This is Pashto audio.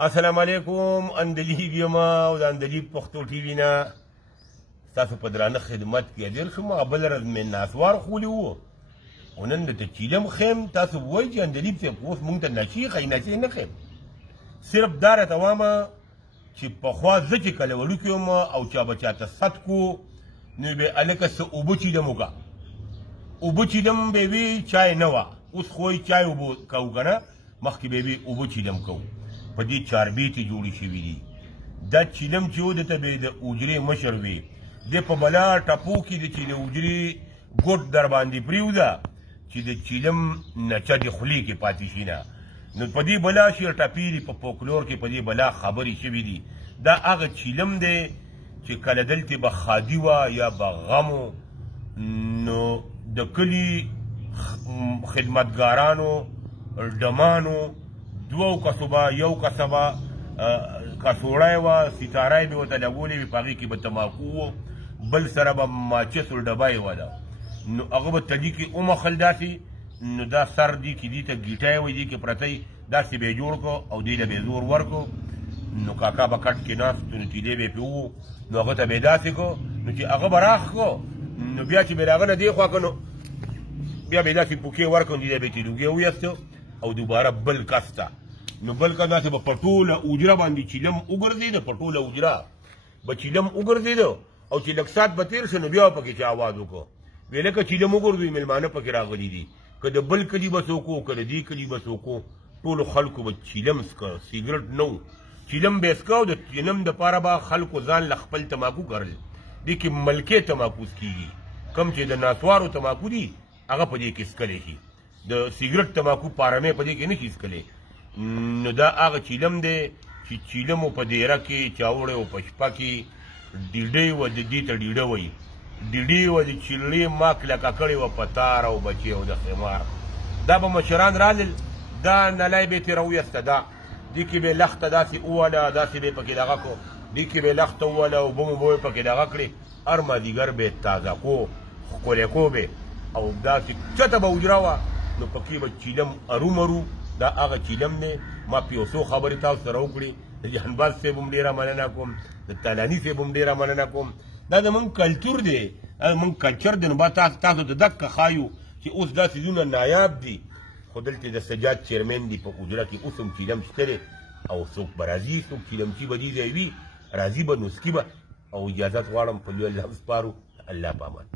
السلام علیکم. اندلیب یم او د اندلیب پښتو ټي وي نه ستاسو په درانه خدمت کې حاضر شوم. بله ورځ مې ناسوار خولی وو او نن درته چیلم ښیم. تاسو وایئ چې اندلیب صاحب اوس مونږ ته نشي ښایي نشي نه ښیم. صرف دا راته وامه چې پخوا زه چې کله وړوکی وم او چا به چاته ست کو نو به هلکه څه اوبه چیلم وکړه. اوبه چیلم به وي چای نه وه. اوس خو یې چای اوبه کوو که نه، مخکې به وي اوبه چیلم کوو. په دې چاربیتې جوړې شوي دي. دا چیلم چې و دته به یې د حجرې مشر وي. د په بلا ټپو کې د چې د حجرې ګوټ در باندې پرېوده چې د چیلم نچه د خولې کې پاتې شي نه. نو په دې بلا شعر ټپې دي، په فوکلور کې په دې بلا خبرې شوي دي. دا هغه چیلم دی چې کله دلته به ښادي وه یا به غم و، نو د کلي خدمتګارانو ډمانو دوو کسو به یو کسه به کڅوړی وه، ستاره به ورته لګولې وي، په هغې کې به تماکو و، بل سره به ماچس ډبه وه ده. نو هغه به تلي کې ومخل داسې، نو دا سر دي کې دې ته ګیټی وایي، دې کې پرتی داسې به یې جوړ کړو او دې له به یې زور ورکړو. نو کاکا به کټ کې ناست نو تیلې به یې پرې وو، نو هغه ته به یې داسې کړو. نو چې هغه به راخ کړو نو بیا چې به یې د هغه نه دې خوا کړو نو بیا به یې داسې پوکې ورکړو، دې به یې تیلوګې ویستو او دوباره بل کس ته. نو بل کس داسې به په ټوله حجره باندې چیلم وګرځېده، په ټوله حجره به چیلم وګرځېده او چې لږ ساعت به تېر شو نو بیا به پکې چې آواز وکړو ویې لکه چیلم وګرځوي مېلمانه پکې راغلي دي، که د بل کلي به څوک و که د دې کلي به څوک و، ټولو خلکو به چیلم څکه، سیګرټ نه و. چیلم به یې څکه او د چیلم دپاره به خلکو ځان له خپل تماکو کرل. دې کې ملکې تماکو څکېږي، کم چې د ناسوارو تماکو دي هغه په دې کې څکلی شي. د سیګرټ تماکو پارمې په دې کې نه شي څکلی. نو دا هغه چیلم دی چې چیلم و په دیره کې، چاوړی و په شپه کې، ډیډۍ وه د دې ته ډیډه وایي، ډیډۍ وه د چیلې ما کلکه کړې وه په تار او بچې او د خمار. دا به مشران رالل، دا نلی به یې ترې راویسته، دا دې کې به یې لخته داسې ووهله، داسې به یې پکې دغه کړو، دې کې به یې لخته ووهله، اوبه موبه به یې پکې دغه کړې، هر مازدیګر به یې تازه کو، ښکلی کو به او داسې چته به حجره وه نو پکې به چیلم ارومرو. دا هغه چیلم دی. ما په یو څو خبرې تاسو سره وکړې. د جهانباز صاحب هم ډېره مننه کوم، د تالاني صاحب هم ډېره مننه کوم. دا زمونږ کلتور دی، دا زمونږ کلچر دی. نو با تاسو ته دقه ښایو چې اوس دا څیزونه نایاب دي، خو دلته د سجاد چیرمین دی په حجره کې اوس هم چیلم شته دی او څوک به راځي، څوک چیلمچي به دې ځای وي راځي به نسکي به. او اجازت غواړم په لوی الله سپارو. الله په امان.